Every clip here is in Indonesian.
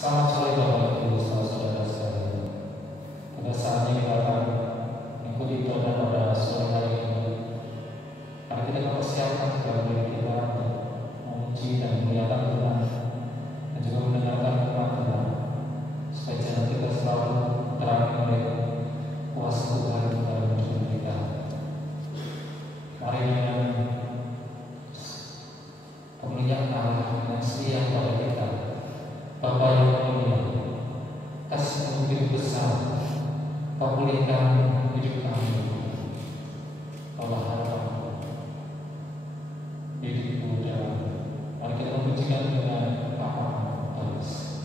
Selamat sore Bapak Ibu, saudara sekalian. Pada saatnya kita akan mengikuti ibadah pada sore hari ini. Mari kita mempersiapkan segala diri kita untuk memuji dan memuliakan Tuhan dan juga mendengarkan firman Tuhan, supaya jangan kita selalu terangi oleh kuasa Tuhan dalam hidup kita. Mari dengan kemuliaan Allah yang setia kepada kita, Bapa yang mulia, kasih-Mu begitu besar, Kau pulihkan hidup kami. Kaulah harapan hidupku dalam. Mari kita memujikan dengan apa bagus.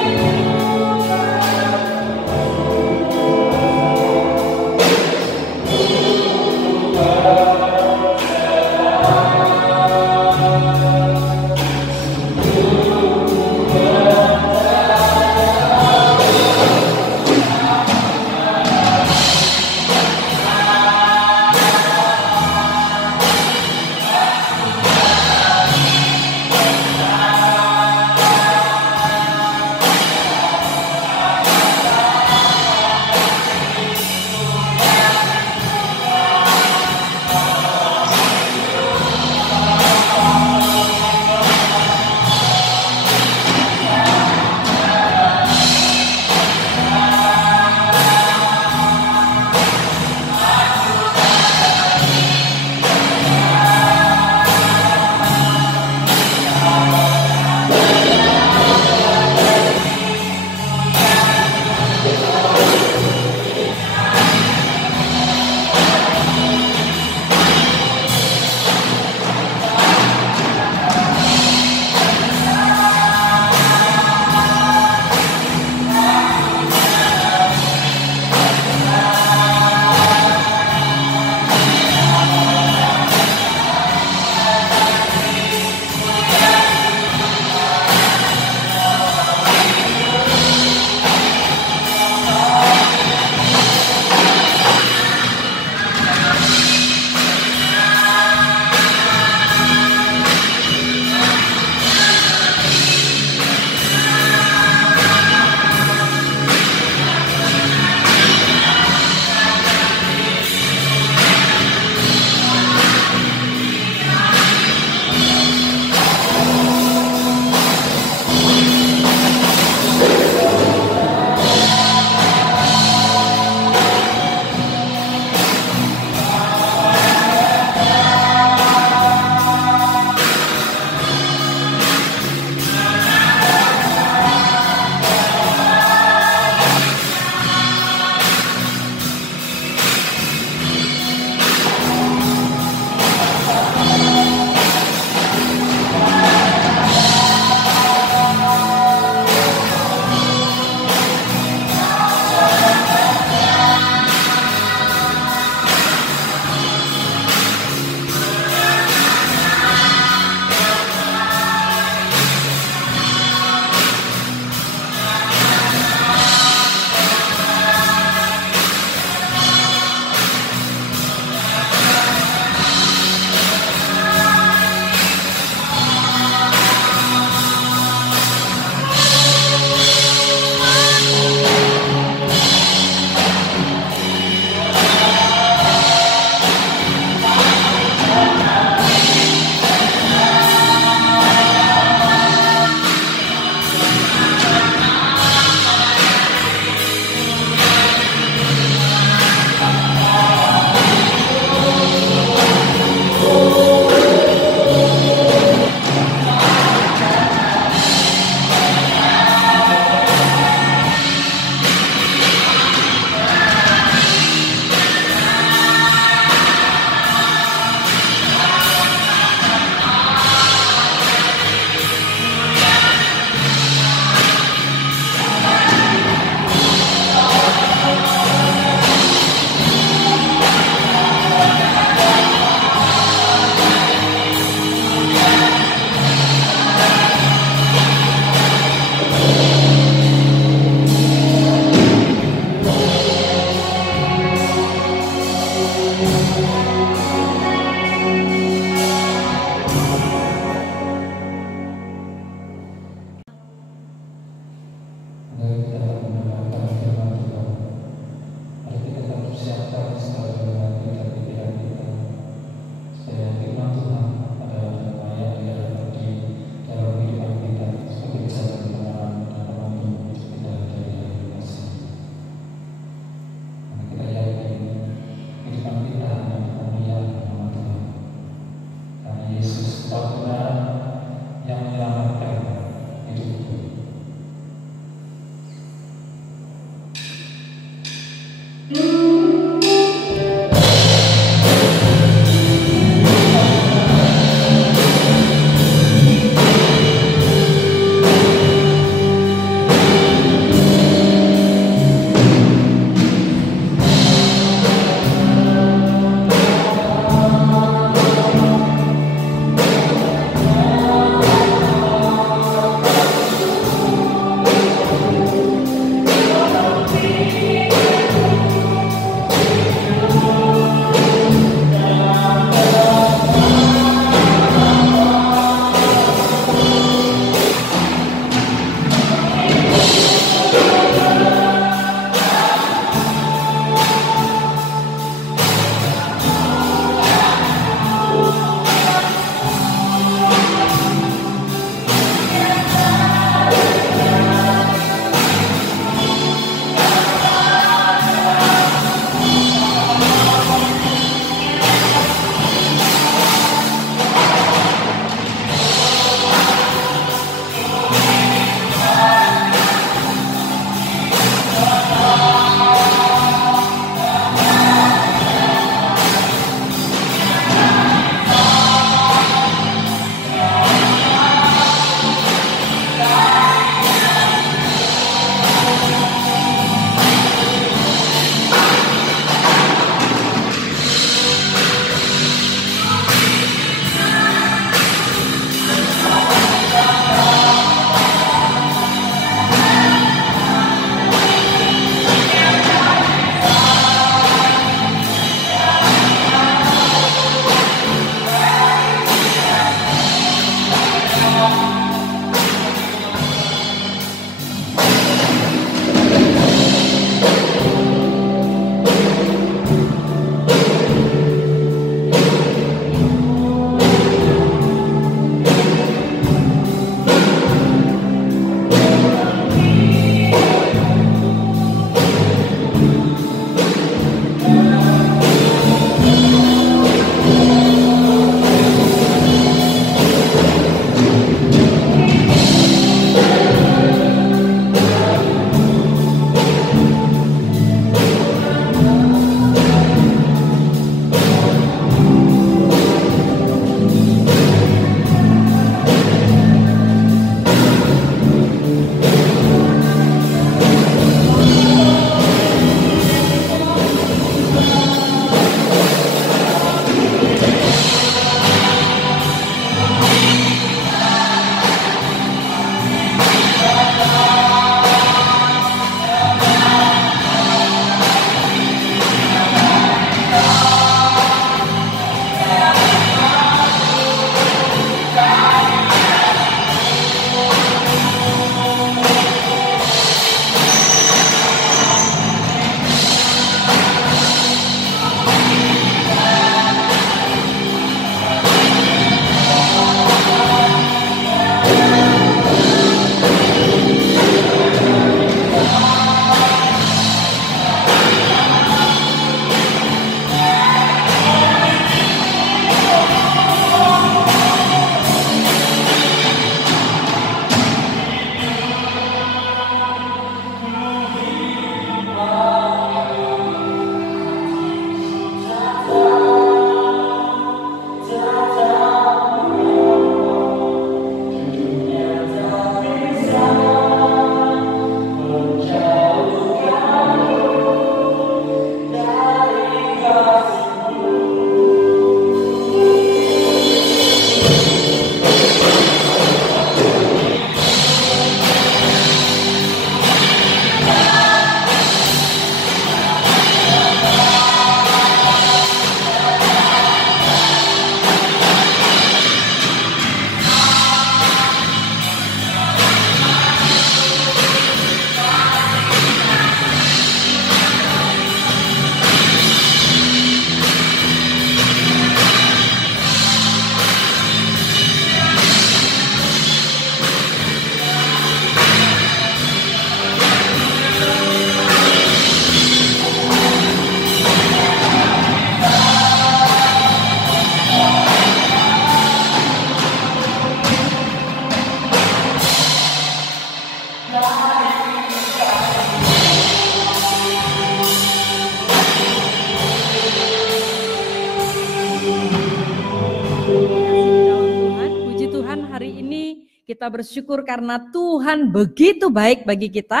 kita bersyukur karena Tuhan begitu baik bagi kita.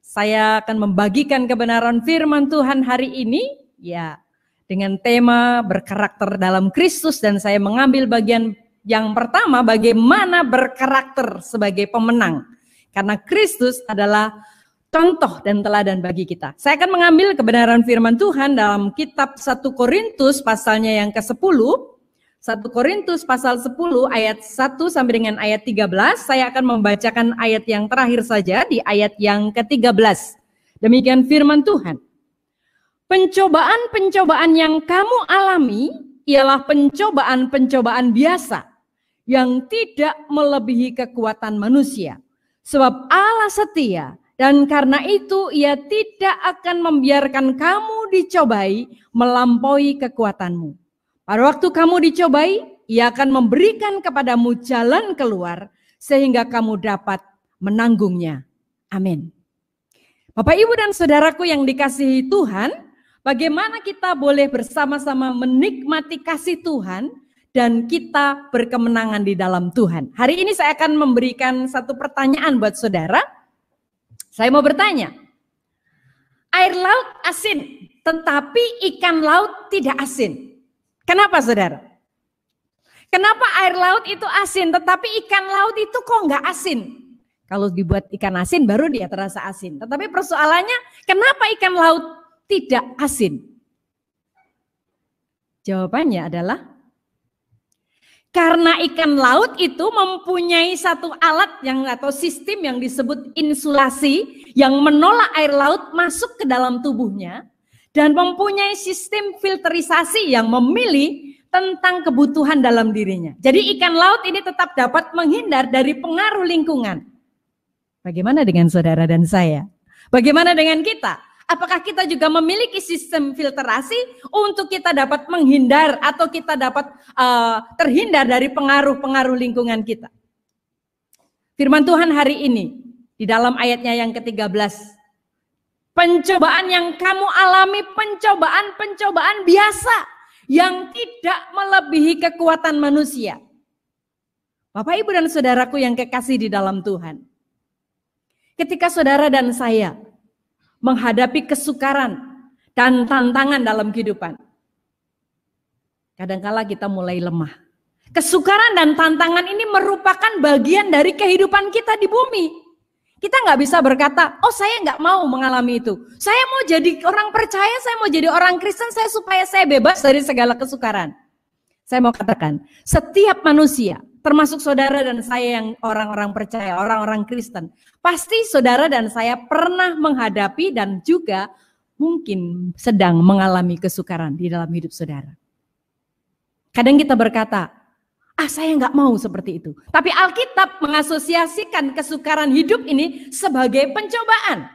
Saya akan membagikan kebenaran firman Tuhan hari ini, ya, dengan tema berkarakter dalam Kristus, dan saya mengambil bagian yang pertama, bagaimana berkarakter sebagai pemenang. Karena Kristus adalah contoh dan teladan bagi kita. Saya akan mengambil kebenaran firman Tuhan dalam kitab 1 Korintus pasalnya yang ke-10. 1 Korintus pasal 10 ayat 1 sampai dengan ayat 13. Saya akan membacakan ayat yang terakhir saja di ayat yang ke-13. Demikian firman Tuhan. Pencobaan-pencobaan yang kamu alami ialah pencobaan-pencobaan biasa yang tidak melebihi kekuatan manusia. Sebab Allah setia, dan karena itu Ia tidak akan membiarkan kamu dicobai melampaui kekuatanmu. Pada waktu kamu dicobai, Ia akan memberikan kepadamu jalan keluar sehingga kamu dapat menanggungnya. Amin. Bapak, Ibu, dan saudaraku yang dikasihi Tuhan, bagaimana kita boleh bersama-sama menikmati kasih Tuhan dan kita berkemenangan di dalam Tuhan. Hari ini saya akan memberikan satu pertanyaan buat saudara. Saya mau bertanya, air laut asin, tetapi ikan laut tidak asin. Kenapa, saudara? Kenapa air laut itu asin, tetapi ikan laut itu kok nggak asin? Kalau dibuat ikan asin, baru dia terasa asin. Tetapi persoalannya, kenapa ikan laut tidak asin? Jawabannya adalah, karena ikan laut itu mempunyai satu alat atau sistem yang disebut insulasi, yang menolak air laut masuk ke dalam tubuhnya, dan mempunyai sistem filterisasi yang memilih tentang kebutuhan dalam dirinya. Jadi ikan laut ini tetap dapat menghindar dari pengaruh lingkungan. Bagaimana dengan saudara dan saya? Bagaimana dengan kita? Apakah kita juga memiliki sistem filterasi untuk kita dapat menghindar atau kita dapat terhindar dari pengaruh-pengaruh lingkungan kita? Firman Tuhan hari ini di dalam ayatnya yang ke-13. Pencobaan yang kamu alami, pencobaan-pencobaan biasa yang tidak melebihi kekuatan manusia. Bapak, Ibu, dan saudaraku yang kekasih di dalam Tuhan. Ketika saudara dan saya menghadapi kesukaran dan tantangan dalam kehidupan, kadangkala kita mulai lemah. Kesukaran dan tantangan ini merupakan bagian dari kehidupan kita di bumi. Kita nggak bisa berkata, oh saya nggak mau mengalami itu. Saya mau jadi orang percaya, saya mau jadi orang Kristen, supaya saya bebas dari segala kesukaran. Saya mau katakan, setiap manusia, termasuk saudara dan saya yang orang-orang percaya, orang-orang Kristen, pasti saudara dan saya pernah menghadapi dan juga mungkin sedang mengalami kesukaran di dalam hidup saudara. Kadang kita berkata, saya nggak mau seperti itu. Tapi Alkitab mengasosiasikan kesukaran hidup ini sebagai pencobaan.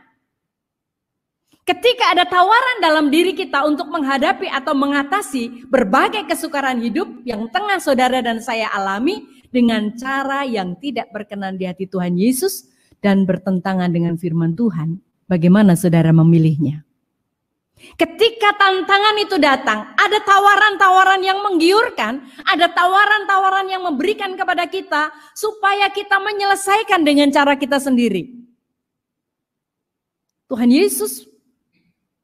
Ketika ada tawaran dalam diri kita untuk menghadapi atau mengatasi berbagai kesukaran hidup yang tengah saudara dan saya alami dengan cara yang tidak berkenan di hati Tuhan Yesus dan bertentangan dengan firman Tuhan, bagaimana saudara memilihnya? Ketika tantangan itu datang, ada tawaran-tawaran yang menggiurkan, ada tawaran-tawaran yang memberikan kepada kita supaya kita menyelesaikan dengan cara kita sendiri. Tuhan Yesus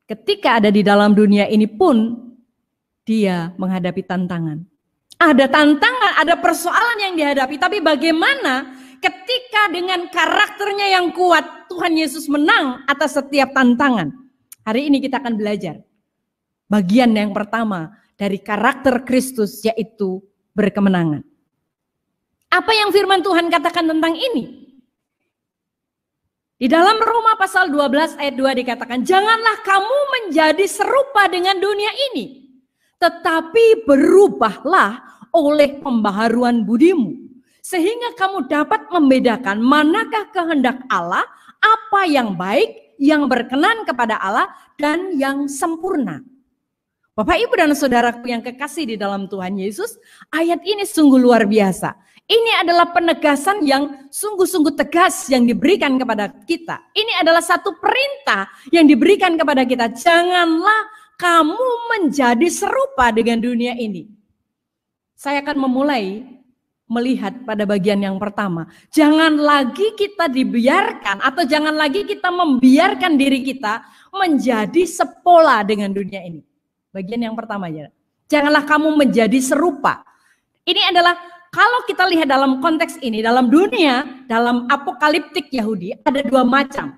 ketika ada di dalam dunia ini pun Dia menghadapi tantangan. Ada tantangan, ada persoalan yang dihadapi, tapi bagaimana ketika dengan karakternya yang kuat Tuhan Yesus menang atas setiap tantangan. Hari ini kita akan belajar bagian yang pertama dari karakter Kristus, yaitu berkemenangan. Apa yang firman Tuhan katakan tentang ini? Di dalam Roma pasal 12 ayat 2 dikatakan, janganlah kamu menjadi serupa dengan dunia ini, tetapi berubahlah oleh pembaharuan budimu, sehingga kamu dapat membedakan manakah kehendak Allah, apa yang baik, yang berkenan kepada Allah, dan yang sempurna. Bapak, Ibu, dan saudaraku yang kekasih di dalam Tuhan Yesus, ayat ini sungguh luar biasa. Ini adalah penegasan yang sungguh-sungguh tegas yang diberikan kepada kita. Ini adalah satu perintah yang diberikan kepada kita. Janganlah kamu menjadi serupa dengan dunia ini. Saya akan memulai melihat pada bagian yang pertama. Jangan lagi kita dibiarkan atau jangan lagi kita membiarkan diri kita menjadi sepola dengan dunia ini. Bagian yang pertama ya. Janganlah kamu menjadi serupa. Ini adalah kalau kita lihat dalam konteks ini, dalam dunia, dalam apokaliptik Yahudi, ada dua macam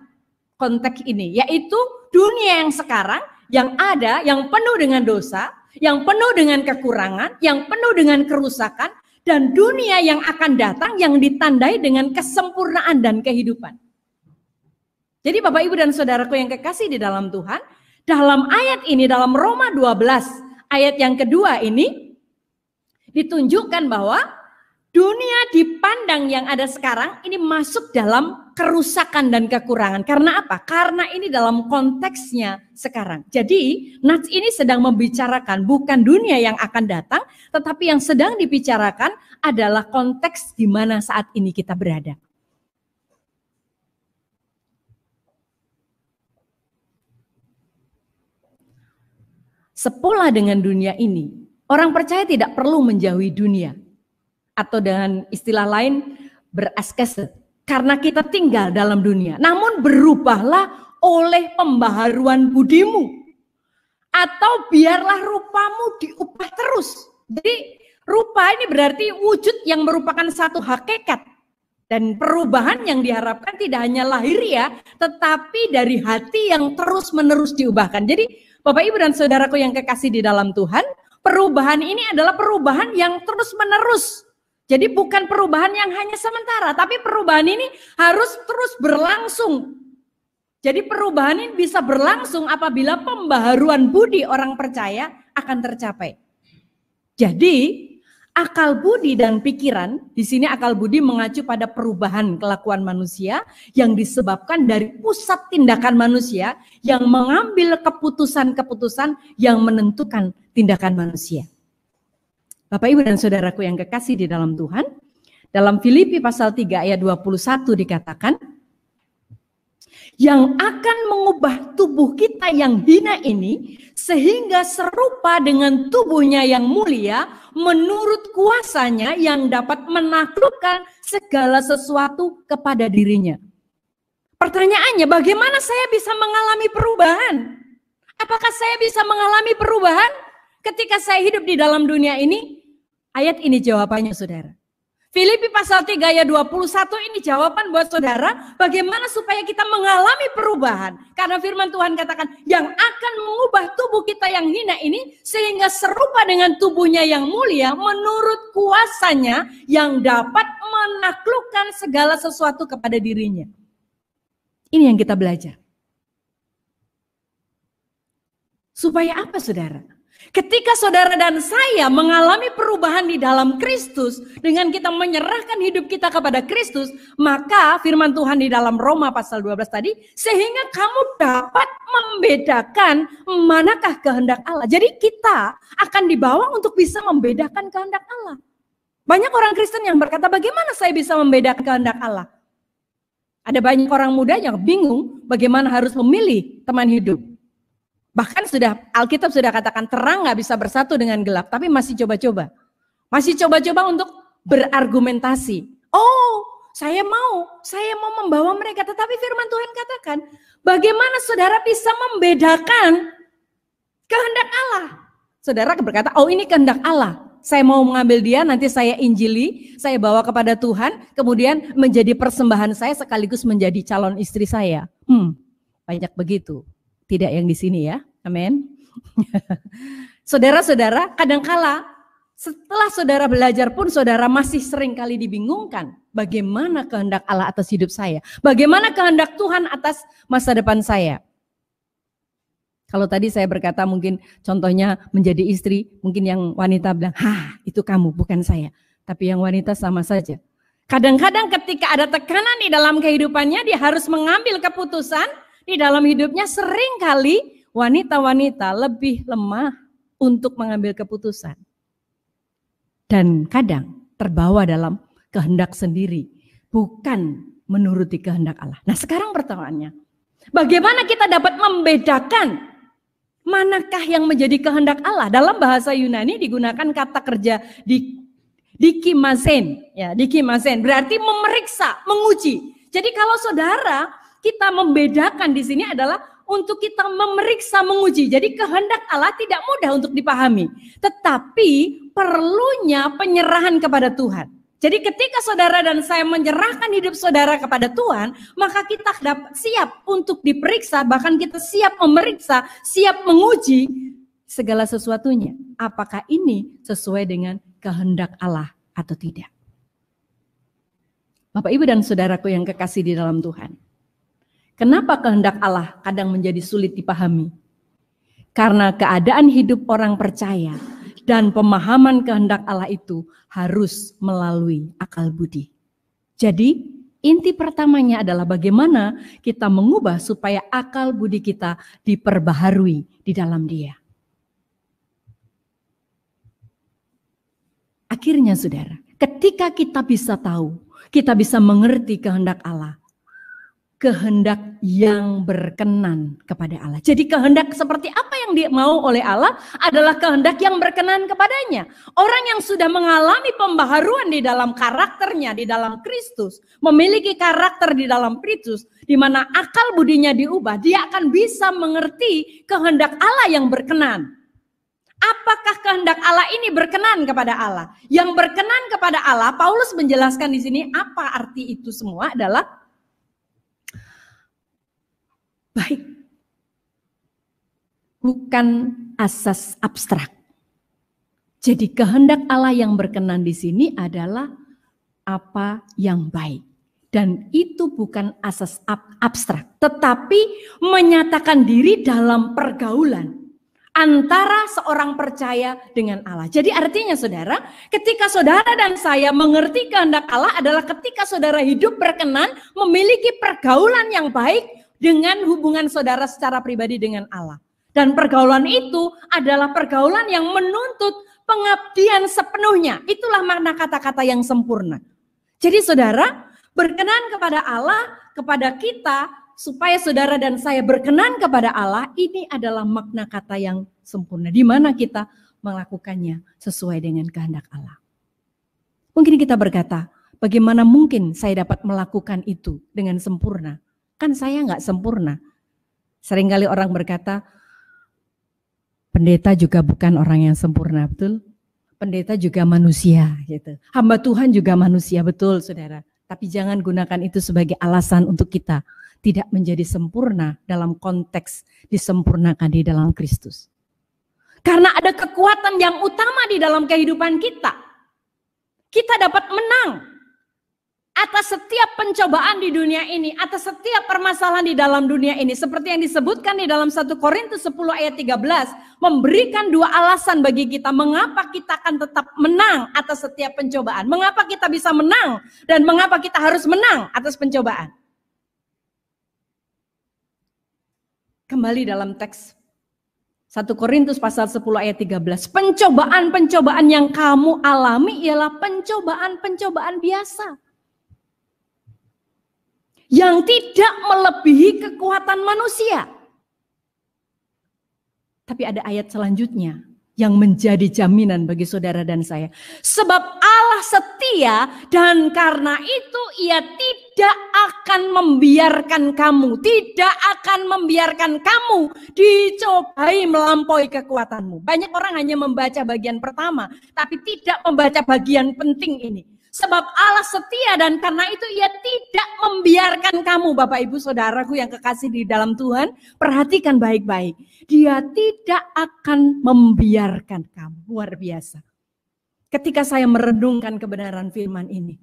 konteks ini, yaitu dunia yang sekarang, yang ada, yang penuh dengan dosa, yang penuh dengan kekurangan, yang penuh dengan kerusakan, dan dunia yang akan datang yang ditandai dengan kesempurnaan dan kehidupan. Jadi Bapak Ibu dan Saudaraku yang kekasih di dalam Tuhan, dalam ayat ini, dalam Roma 12, ayat yang kedua ini, ditunjukkan bahwa dunia dipandang yang ada sekarang ini masuk dalam kerusakan dan kekurangan. Karena apa? Karena ini dalam konteksnya sekarang. Jadi Nats ini sedang membicarakan bukan dunia yang akan datang, tetapi yang sedang dibicarakan adalah konteks di mana saat ini kita berada. Sepola dengan dunia ini, orang percaya tidak perlu menjauhi dunia. Atau dengan istilah lain beraskeset. Karena kita tinggal dalam dunia. Namun berubahlah oleh pembaharuan budimu. Atau biarlah rupamu diubah terus. Jadi rupa ini berarti wujud yang merupakan satu hakikat. Dan perubahan yang diharapkan tidak hanya lahiriah, tetapi dari hati yang terus menerus diubahkan. Jadi Bapak Ibu dan Saudaraku yang kekasih di dalam Tuhan, perubahan ini adalah perubahan yang terus menerus. Jadi bukan perubahan yang hanya sementara, tapi perubahan ini harus terus berlangsung. Jadi perubahan ini bisa berlangsung apabila pembaharuan budi orang percaya akan tercapai. Jadi akal budi dan pikiran, di sini akal budi mengacu pada perubahan kelakuan manusia yang disebabkan dari pusat tindakan manusia yang mengambil keputusan-keputusan yang menentukan tindakan manusia. Bapak Ibu dan Saudaraku yang kekasih di dalam Tuhan, dalam Filipi pasal 3 ayat 21 dikatakan, yang akan mengubah tubuh kita yang hina ini sehingga serupa dengan tubuhnya yang mulia menurut kuasanya yang dapat menaklukkan segala sesuatu kepada dirinya. Pertanyaannya, bagaimana saya bisa mengalami perubahan? Apakah saya bisa mengalami perubahan ketika saya hidup di dalam dunia ini? Ayat ini jawabannya saudara. Filipi pasal 3 ayat 21 ini jawaban buat saudara bagaimana supaya kita mengalami perubahan. Karena firman Tuhan katakan yang akan mengubah tubuh kita yang hina ini sehingga serupa dengan tubuhnya yang mulia menurut kuasanya yang dapat menaklukkan segala sesuatu kepada dirinya. Ini yang kita belajar. Supaya apa saudara? Ketika saudara dan saya mengalami perubahan di dalam Kristus, dengan kita menyerahkan hidup kita kepada Kristus, maka firman Tuhan di dalam Roma pasal 12 tadi, sehingga kamu dapat membedakan manakah kehendak Allah. Jadi kita akan dibawa untuk bisa membedakan kehendak Allah. Banyak orang Kristen yang berkata, bagaimana saya bisa membedakan kehendak Allah? Ada banyak orang muda yang bingung bagaimana harus memilih teman hidup. Bahkan Alkitab sudah katakan terang gak bisa bersatu dengan gelap, tapi masih coba-coba. Masih coba-coba untuk berargumentasi. Oh, saya mau membawa mereka. Tetapi firman Tuhan katakan, bagaimana saudara bisa membedakan kehendak Allah? Saudara berkata, oh ini kehendak Allah. Saya mau mengambil dia, nanti saya injili, saya bawa kepada Tuhan, kemudian menjadi persembahan saya sekaligus menjadi calon istri saya. Banyak begitu. Tidak yang di sini ya, amin. Saudara-saudara, kadangkala setelah saudara belajar pun saudara masih sering kali dibingungkan. Bagaimana kehendak Allah atas hidup saya? Bagaimana kehendak Tuhan atas masa depan saya? Kalau tadi saya berkata mungkin contohnya menjadi istri, mungkin yang wanita bilang, itu kamu bukan saya. Tapi yang wanita sama saja. Kadang-kadang ketika ada tekanan di dalam kehidupannya, dia harus mengambil keputusan. Di dalam hidupnya seringkali wanita-wanita lebih lemah untuk mengambil keputusan. Dan kadang terbawa dalam kehendak sendiri, bukan menuruti kehendak Allah. Nah sekarang pertanyaannya, bagaimana kita dapat membedakan manakah yang menjadi kehendak Allah? Dalam bahasa Yunani digunakan kata kerja Dikimasen, ya, dikimasen berarti memeriksa, menguji. Jadi kalau saudara, kita membedakan di sini adalah untuk kita memeriksa, menguji. Jadi kehendak Allah tidak mudah untuk dipahami, tetapi perlunya penyerahan kepada Tuhan. Jadi ketika saudara dan saya menyerahkan hidup saudara kepada Tuhan, maka kita dapat siap untuk diperiksa, bahkan kita siap memeriksa, siap menguji segala sesuatunya. Apakah ini sesuai dengan kehendak Allah atau tidak? Bapak, Ibu, dan saudaraku yang kekasih di dalam Tuhan. Kenapa kehendak Allah kadang menjadi sulit dipahami? Karena keadaan hidup orang percaya dan pemahaman kehendak Allah itu harus melalui akal budi. Jadi inti pertamanya adalah bagaimana kita mengubah supaya akal budi kita diperbaharui di dalam Dia. Akhirnya saudara, ketika kita bisa tahu, kita bisa mengerti kehendak Allah, kehendak yang berkenan kepada Allah. Jadi kehendak seperti apa yang dimau oleh Allah adalah kehendak yang berkenan kepadanya. Orang yang sudah mengalami pembaharuan di dalam karakternya, di dalam Kristus, memiliki karakter di dalam Kristus, di mana akal budinya diubah, dia akan bisa mengerti kehendak Allah yang berkenan. Apakah kehendak Allah ini berkenan kepada Allah? Yang berkenan kepada Allah, Paulus menjelaskan di sini apa arti itu semua adalah baik, bukan asas abstrak. Jadi kehendak Allah yang berkenan di sini adalah apa yang baik. Dan itu bukan asas abstrak, tetapi menyatakan diri dalam pergaulan antara seorang percaya dengan Allah. Jadi artinya saudara, ketika saudara dan saya mengerti kehendak Allah adalah ketika saudara hidup berkenan, memiliki pergaulan yang baik, dengan hubungan saudara secara pribadi dengan Allah. Dan pergaulan itu adalah pergaulan yang menuntut pengabdian sepenuhnya. Itulah makna kata-kata yang sempurna. Jadi saudara, berkenan kepada Allah, kepada kita, supaya saudara dan saya berkenan kepada Allah, ini adalah makna kata yang sempurna. Di mana kita melakukannya sesuai dengan kehendak Allah. Mungkin kita berkata, bagaimana mungkin saya dapat melakukan itu dengan sempurna? Kan saya nggak sempurna. Seringkali orang berkata, pendeta juga bukan orang yang sempurna, betul? Pendeta juga manusia, gitu. Hamba Tuhan juga manusia, betul, saudara. Tapi jangan gunakan itu sebagai alasan untuk kita tidak menjadi sempurna dalam konteks disempurnakan di dalam Kristus. Karena ada kekuatan yang utama di dalam kehidupan kita. Kita dapat menang atas setiap pencobaan di dunia ini, atas setiap permasalahan di dalam dunia ini. Seperti yang disebutkan di dalam 1 Korintus 10 ayat 13, memberikan dua alasan bagi kita mengapa kita akan tetap menang atas setiap pencobaan. Mengapa kita bisa menang dan mengapa kita harus menang atas pencobaan. Kembali dalam teks 1 Korintus pasal 10 ayat 13. Pencobaan-pencobaan yang kamu alami ialah pencobaan-pencobaan biasa, yang tidak melebihi kekuatan manusia. Tapi ada ayat selanjutnya yang menjadi jaminan bagi saudara dan saya. Sebab Allah setia dan karena itu Ia tidak akan membiarkan kamu, dicobai melampaui kekuatanmu. Banyak orang hanya membaca bagian pertama, tapi tidak membaca bagian penting ini. Sebab Allah setia dan karena itu Ia tidak membiarkan kamu, Bapak Ibu Saudaraku yang kekasih di dalam Tuhan, perhatikan baik-baik. Dia tidak akan membiarkan kamu. Luar biasa. Ketika saya merenungkan kebenaran firman ini,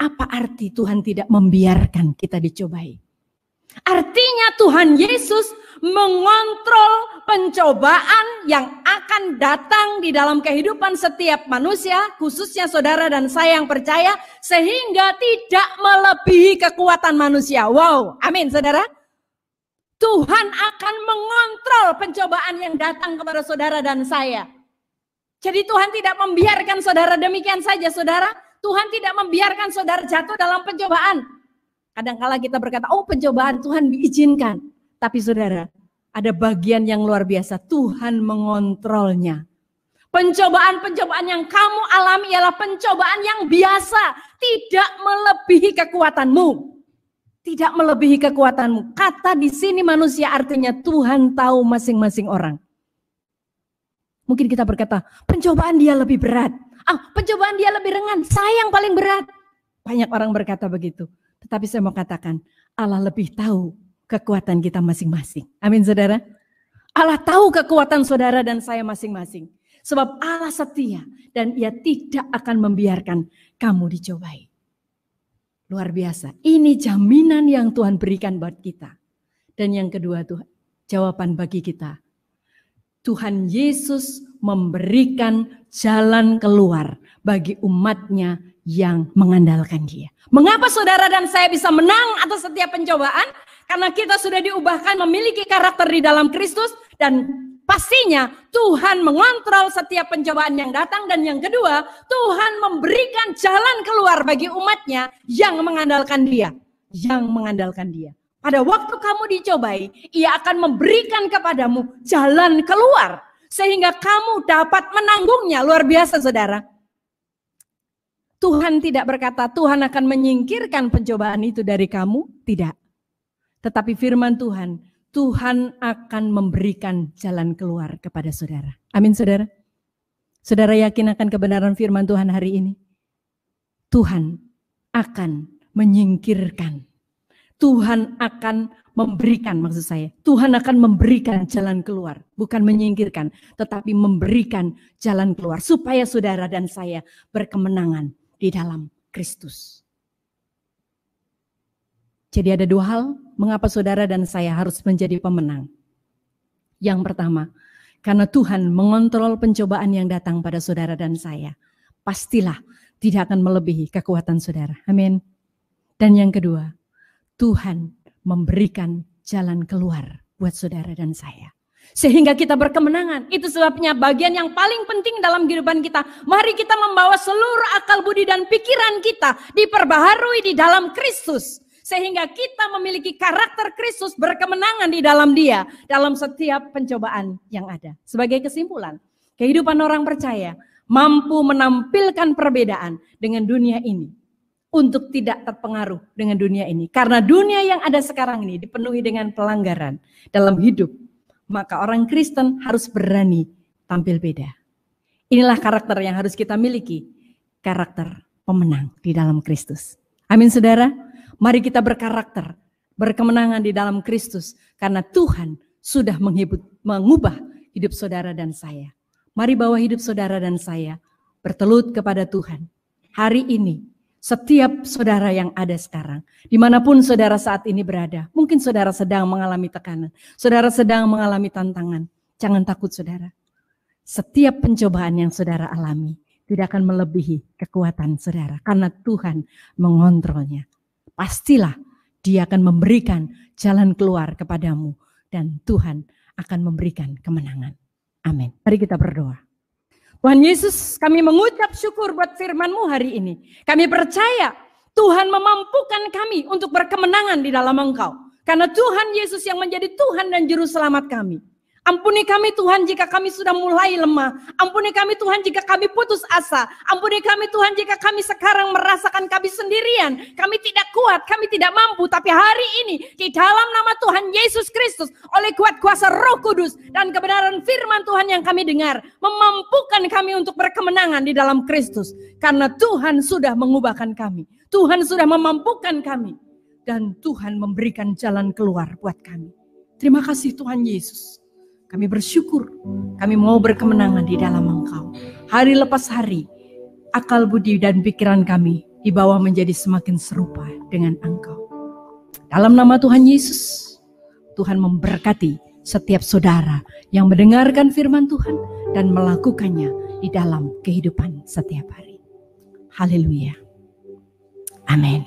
apa arti Tuhan tidak membiarkan kita dicobai? Artinya Tuhan Yesus mengontrol pencobaan yang akan datang di dalam kehidupan setiap manusia, khususnya saudara dan saya yang percaya, sehingga tidak melebihi kekuatan manusia. Wow, amin saudara. Tuhan akan mengontrol pencobaan yang datang kepada saudara dan saya. Jadi Tuhan tidak membiarkan saudara demikian saja saudara. Tuhan tidak membiarkan saudara jatuh dalam pencobaan. Kadang-kala kita berkata, oh pencobaan Tuhan diizinkan. Tapi saudara, ada bagian yang luar biasa, Tuhan mengontrolnya. Pencobaan-pencobaan yang kamu alami ialah pencobaan yang biasa, tidak melebihi kekuatanmu. Tidak melebihi kekuatanmu. Kata di sini manusia artinya Tuhan tahu masing-masing orang. Mungkin kita berkata, pencobaan dia lebih berat. Pencobaan dia lebih ringan, saya yang paling berat. Banyak orang berkata begitu. Tetapi saya mau katakan, Allah lebih tahu kekuatan kita masing-masing. Amin saudara. Allah tahu kekuatan saudara dan saya masing-masing. Sebab Allah setia dan Ia tidak akan membiarkan kamu dicobai. Luar biasa. Ini jaminan yang Tuhan berikan buat kita. Dan yang kedua Tuhan, jawaban bagi kita. Tuhan Yesus memberikan jalan keluar bagi umatnya yang mengandalkan Dia. Mengapa saudara dan saya bisa menang atas setiap pencobaan? Karena kita sudah diubahkan memiliki karakter di dalam Kristus dan pastinya Tuhan mengontrol setiap pencobaan yang datang. Dan yang kedua, Tuhan memberikan jalan keluar bagi umatnya yang mengandalkan Dia. Yang mengandalkan Dia. Pada waktu kamu dicobai, Ia akan memberikan kepadamu jalan keluar. Sehingga kamu dapat menanggungnya. Luar biasa saudara. Tuhan tidak berkata Tuhan akan menyingkirkan pencobaan itu dari kamu. Tidak. Tetapi firman Tuhan, Tuhan akan memberikan jalan keluar kepada saudara. Amin saudara. Saudara yakin akan kebenaran firman Tuhan hari ini? Tuhan akan menyingkirkan. Tuhan akan memberikan, maksud saya. Tuhan akan memberikan jalan keluar. Bukan menyingkirkan, tetapi memberikan jalan keluar. Supaya saudara dan saya berkemenangan di dalam Kristus. Jadi ada dua hal mengapa saudara dan saya harus menjadi pemenang. Yang pertama, karena Tuhan mengontrol pencobaan yang datang pada saudara dan saya. Pastilah tidak akan melebihi kekuatan saudara. Amin. Dan yang kedua, Tuhan memberikan jalan keluar buat saudara dan saya. Sehingga kita berkemenangan. Itu sebabnya bagian yang paling penting dalam kehidupan kita. Mari kita membawa seluruh akal budi dan pikiran kita diperbaharui di dalam Kristus. Sehingga kita memiliki karakter Kristus berkemenangan di dalam Dia. Dalam setiap pencobaan yang ada. Sebagai kesimpulan, kehidupan orang percaya mampu menampilkan perbedaan dengan dunia ini. Untuk tidak terpengaruh dengan dunia ini. Karena dunia yang ada sekarang ini dipenuhi dengan pelanggaran dalam hidup. Maka orang Kristen harus berani tampil beda. Inilah karakter yang harus kita miliki. Karakter pemenang di dalam Kristus. Amin saudara. Mari kita berkarakter, berkemenangan di dalam Kristus. Karena Tuhan sudah mengubah hidup saudara dan saya. Mari bawa hidup saudara dan saya bertelut kepada Tuhan. Hari ini, setiap saudara yang ada sekarang, dimanapun saudara saat ini berada. Mungkin saudara sedang mengalami tekanan, saudara sedang mengalami tantangan. Jangan takut saudara. Setiap pencobaan yang saudara alami tidak akan melebihi kekuatan saudara. Karena Tuhan mengontrolnya. Pastilah Dia akan memberikan jalan keluar kepadamu. Dan Tuhan akan memberikan kemenangan. Amin. Mari kita berdoa. Tuhan Yesus, kami mengucap syukur buat firman-Mu hari ini. Kami percaya Tuhan memampukan kami untuk berkemenangan di dalam Engkau. Karena Tuhan Yesus yang menjadi Tuhan dan Juru Selamat kami. Ampuni kami Tuhan jika kami sudah mulai lemah. Ampuni kami Tuhan jika kami putus asa. Ampuni kami Tuhan jika kami sekarang merasakan kami sendirian. Kami tidak kuat, kami tidak mampu. Tapi hari ini di dalam nama Tuhan Yesus Kristus. Oleh kuat kuasa Roh Kudus dan kebenaran firman Tuhan yang kami dengar. Memampukan kami untuk berkemenangan di dalam Kristus. Karena Tuhan sudah mengubahkan kami. Tuhan sudah memampukan kami. Dan Tuhan memberikan jalan keluar buat kami. Terima kasih Tuhan Yesus. Kami bersyukur, kami mau berkemenangan di dalam Engkau. Hari lepas hari, akal budi dan pikiran kami dibawa menjadi semakin serupa dengan Engkau. Dalam nama Tuhan Yesus, Tuhan memberkati setiap saudara yang mendengarkan firman Tuhan dan melakukannya di dalam kehidupan setiap hari. Haleluya. Amin.